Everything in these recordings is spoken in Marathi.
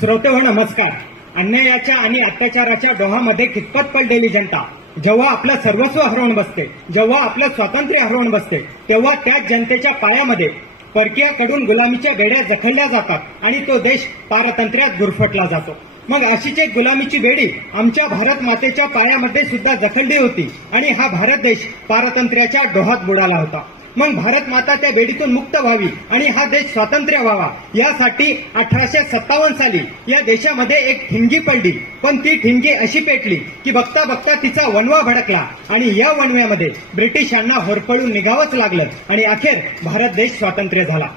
श्रोते नमस्कार. अन्यायाच्या आणि अत्याचाराच्या डोहामध्ये कितपत पडलेली जनता जेव्हा आपलं सर्वस्व हरवून बसते, जेव्हा आपलं स्वातंत्र्य हरवून बसते, तेव्हा त्याच जनतेच्या पायामध्ये परकीयाकडून गुलामीच्या बेड्या जखडल्या जातात आणि तो देश पारतंत्र्यात गुरफटला जातो. मग अशीच एक गुलामीची बेडी आमच्या भारत मातेच्या पायामध्ये सुद्धा जखडली होती आणि हा भारत देश पारतंत्र्याच्या डोहात बुडाला होता. मग भारत माता त्या बेडीतून मुक्त व्हावी आणि हा देश स्वातंत्र्य व्हावा यासाठी 1857 साली या देशामध्ये एक ठिणगी पडली. पण ती ठिणगी अशी पेटली की बघता बघता तिचा वणवा भडकला आणि या वणव्यामध्ये ब्रिटिशांना होरपळून निघावंच लागलं आणि अखेर भारत देश स्वातंत्र्य झाला.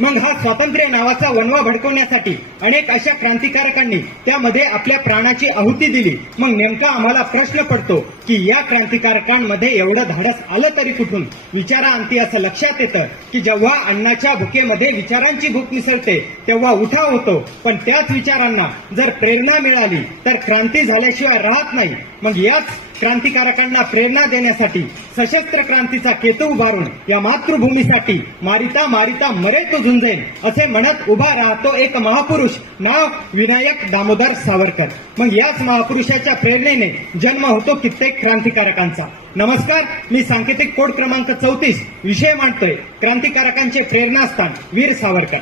मग हा स्वातंत्र्य नावाचा वणवा भडकवण्यासाठी अनेक अशा क्रांतिकारकांनी त्यामध्ये आपल्या प्राणाची आहुती दिली. मग नेमका आम्हाला प्रश्न पडतो की या क्रांतिकारकांमध्ये एवढं धाडस आलं तरी कुठून? विचारांती असं लक्षात येतं की जेव्हा अन्नाच्या भुकेमध्ये विचारांची भूक मिसळते तेव्हा उठाव होतो. पण त्याच विचारांना जर प्रेरणा मिळाली तर क्रांती झाल्याशिवाय राहत नाही. मग याच क्रांतिकारकांना प्रेरणा देण्यासाठी सशस्त्र क्रांतीचा केतू उभारून या मातृभूमीसाठी मारिता मारिता मरे तो झुंजेन असे म्हणत उभा राहतो एक महापुरुष, नाव विनायक दामोदर सावरकर. मग याच महापुरुषाच्या प्रेरणेने जन्म होतो कित्येक क्रांतिकारकांचा. नमस्कार, मी सांकेतिक कोड क्रमांक 34 विषय मांडतोय क्रांतिकारकांचे प्रेरणास्थान वीर सावरकर.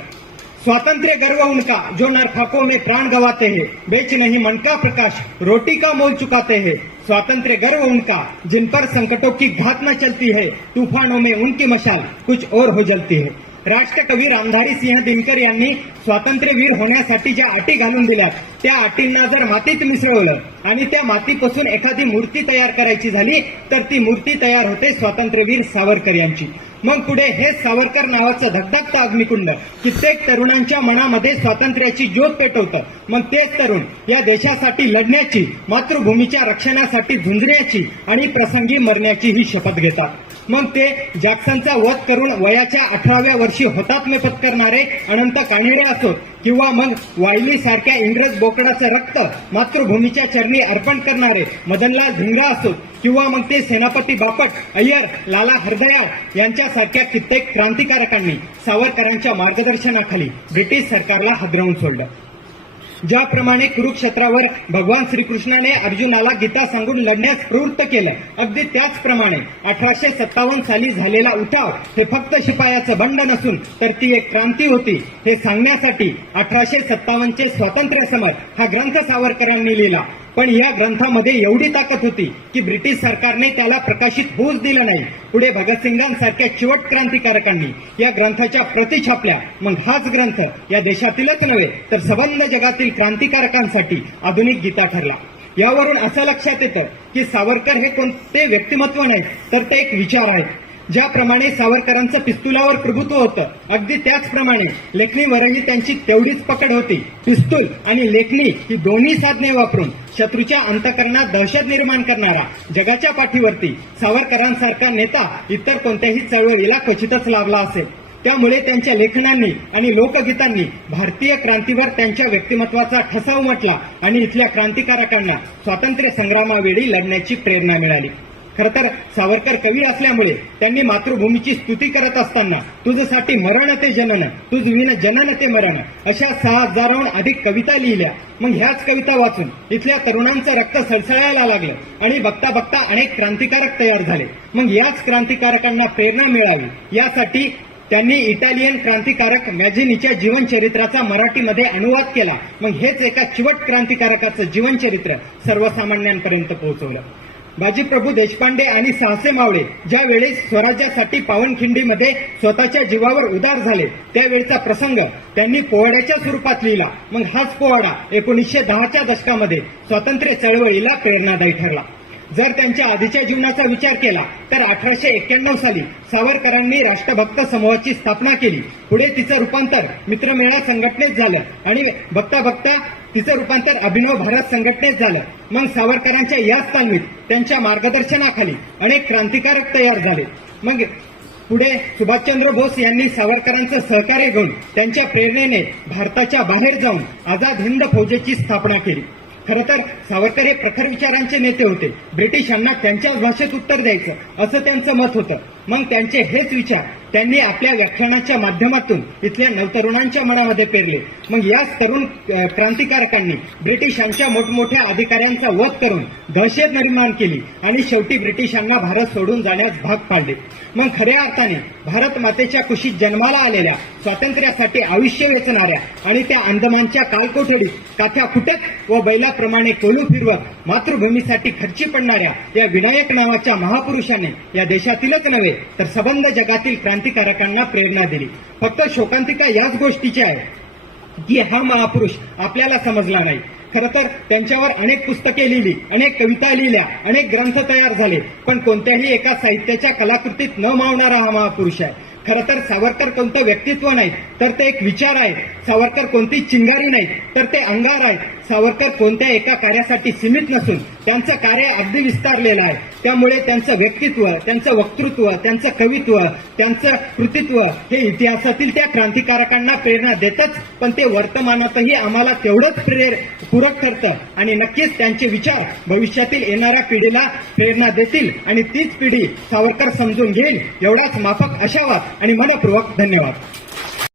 स्वातंत्र्य गर्व उनका जो नरखाकों में प्राण गवाते हैं, बेच नहीं मन का प्रकाश रोटी का मोल चुकाते हैं. स्वातंत्र्य गर्व उनका जिन पर संकटों की घात न चलती है, तूफानों में उनकी मशाल कुछ और हो जलती है. राष्ट्रकवी रामधारी सिंह दिनकर यांनी स्वातंत्र्यवीर होण्यासाठी ज्या अटी घालून दिल्यात त्या अटींना जर मातीत मिसळवलं आणि त्या मातीपासून एखादी मूर्ती तयार करायची झाली तर ती मूर्ती तयार होते स्वातंत्र्यवीर सावरकर यांची. मग पुढे हे सावरकर नावाचं धगधगतं अग्निकुंड कित्येक तरुणांच्या मनामध्ये स्वातंत्र्याची ज्योत पेटवतं. मग तेच तरुण या देशासाठी लढण्याची, मातृभूमीच्या रक्षणासाठी झुंजण्याची आणि प्रसंगी मरण्याची ही शपथ घेतात. मग ते जॅक्सनचा वध करून वयाच्या 18व्या वर्षी हुतात्मे पत्करणारे अनंत कानडे असोत किंवा मग वायली सारख्या इंग्रज बोकडाचं रक्त मातृभूमीच्या चरणी अर्पण करणारे मदनलाल धिंगरा असोत किंवा मग ते सेनापती बापट, अय्यर, लाला हरदयाळ यांच्यासारख्या कित्येक क्रांतिकारकांनी सावरकरांच्या मार्गदर्शनाखाली ब्रिटिश सरकारला हादरवून सोडलं. ज्याप्रमाणे कुरुक्षेत्रावर भगवान श्रीकृष्णाने अर्जुनाला गीता सांगून लढण्यास प्रवृत्त केलं, अगदी त्याचप्रमाणे 1857 साली झालेला उठाव हे फक्त शिपायाचं बंड नसून तर ती एक क्रांती होती हे सांगण्यासाठी 1857चे स्वातंत्र्य समर हा ग्रंथ सावरकरांनी लिहिला. पण या ग्रंथामध्ये एवढी ताकद होती की ब्रिटिश सरकारने त्याला प्रकाशित होऊच दिलं नाही. पुढे भगतसिंगांसारख्या चिवट क्रांतिकारकांनी या ग्रंथाच्या प्रती छापल्या. मग हाच ग्रंथ या देशातीलच नव्हे तर सबंध जगातील क्रांतिकारकांसाठी आधुनिक गीता ठरला. यावरून असं लक्षात येतं की सावरकर हे कोणते व्यक्तिमत्व नाही तर ते एक विचार आहेत. ज्याप्रमाणे सावरकरांचं पिस्तुलावर प्रभुत्व होतं अगदी त्याचप्रमाणे लेखणीवरही त्यांची तेवढीच पकड होती. पिस्तूल आणि लेखणी ही दोन्ही साधने वापरून शत्रूच्या अंतःकरणात दहशत निर्माण करणारा जगाच्या पाठीवरती सावरकरांसारखा नेता इतर कोणत्याही चळवळीला क्वचितच लाभला असेल. त्यामुळे त्यांच्या लेखनांनी आणि लोकगीतांनी भारतीय क्रांतीवर त्यांच्या व्यक्तिमत्वाचा ठसा उमटला आणि इथल्या क्रांतिकारकांना स्वातंत्र्य संग्रामावेळी लढण्याची प्रेरणा मिळाली. खरं तर सावरकर कवी असल्यामुळे त्यांनी मातृभूमीची स्तुती करत असताना तुझसाठी मरण ते जनन, तुझ विन जनन ते मरण अशा 6000हून अधिक कविता लिहिल्या. मग ह्याच कविता वाचून इथल्या तरुणांचं रक्त सळसळायला लागलं आणि बघता बघता अनेक क्रांतिकारक तयार झाले. मग याच क्रांतिकारकांना प्रेरणा मिळावी यासाठी त्यांनी इटालियन क्रांतिकारक मॅझिनीच्या जीवनचरित्राचा मराठीमध्ये अनुवाद केला. मग हेच एका चिवट क्रांतिकारकाचं जीवनचरित्र सर्वसामान्यांपर्यंत पोहोचवलं. बाजीप्रभू देशपांडे आणि साहसे मावळे ज्यावेळी स्वराज्यासाठी पावनखिंडीमध्ये स्वतःच्या जीवावर उदार झाले त्यावेळचा प्रसंग त्यांनी पोवाड्याच्या स्वरूपात लिहिला. मग हाच पोवाडा 1910च्या दशकामध्ये स्वातंत्र्य चळवळीला प्रेरणादायी ठरला. जर त्यांच्या आधीच्या जीवनाचा विचार केला तर 1891 साली सावरकरांनी राष्ट्रभक्त समूहाची स्थापना केली. पुढे तिचं रूपांतर मित्रमेळा संघटनेत झालं आणि बघता बघता तिचं रूपांतर अभिनव भारत संघटनेत झालं. मग सावरकरांच्या याच तालमीत त्यांच्या मार्गदर्शनाखाली अनेक क्रांतिकारक तयार झाले. मग पुढे सुभाषचंद्र बोस यांनी सावरकरांचं सहकार्य घेऊन त्यांच्या प्रेरणेने भारताच्या बाहेर जाऊन आझाद हिंद फौजेची स्थापना केली. खरं तर सावरकर हे प्रखर विचारांचे नेते होते. ब्रिटिशांना त्यांच्याच भाषेत उत्तर द्यायचं असं त्यांचं मत होतं. मग त्यांचे हेच विचार त्यांनी आपल्या व्याख्यानाच्या माध्यमातून इथल्या नवतरुणांच्या मनामध्ये पेरले. मग याच तरुण क्रांतिकारकांनी ब्रिटिशांच्या मोठमोठ्या अधिकाऱ्यांचा वध करून दहशत निर्माण केली आणि शेवटी ब्रिटिशांना भारत सोडून जाण्यास भाग पाडले. मग खऱ्या अर्थाने भारत मातेच्या कुशीत जन्माला आलेल्या, स्वातंत्र्यासाठी आयुष्य वेचणाऱ्या आणि त्या अंदमानच्या कालकोठडीत काथ्या फुटत व बैलाप्रमाणे कोलू फिरवत मातृभूमीसाठी खर्ची पडणाऱ्या या विनायक नावाच्या महापुरुषाने या देशातीलच नव्हे तर सबंध जगातील क्रांतिकारकांना प्रेरणा दिली. फक्त शोकांतिका याच गोष्टीची आहे की हा महापुरुष आपल्याला समजला नाही. खरं तर त्यांच्यावर अनेक पुस्तके लिहिली, अनेक कविता लिहिल्या, अनेक ग्रंथ तयार झाले, पण कोणत्याही एका साहित्याच्या कलाकृतीत न मावणारा हा महापुरुष आहे. खरं तर सावरकर कोणतं व्यक्तित्व नाही तर ते एक विचार आहे. सावरकर कोणती चिंगारी नाही तर ते अंगार आहेत. सावरकर कोणत्या एका कार्यासाठी सीमित नसून त्यांचं कार्य अगदी विस्तारलेलं आहे. त्यामुळे त्यांचं व्यक्तित्व, त्यांचं वक्तृत्व, त्यांचं कवित्व, त्यांचं कृतित्व हे इतिहासातील त्या क्रांतिकारकांना प्रेरणा देतच, पण ते वर्तमानातही आम्हाला तेवढंच पूरक ठरतं आणि नक्कीच त्यांचे विचार भविष्यातील येणाऱ्या पिढीला प्रेरणा देतील आणि तीच पिढी सावरकर समजून घेईल एवढाच माफक आशावाद आणि मनपूर्वक धन्यवाद.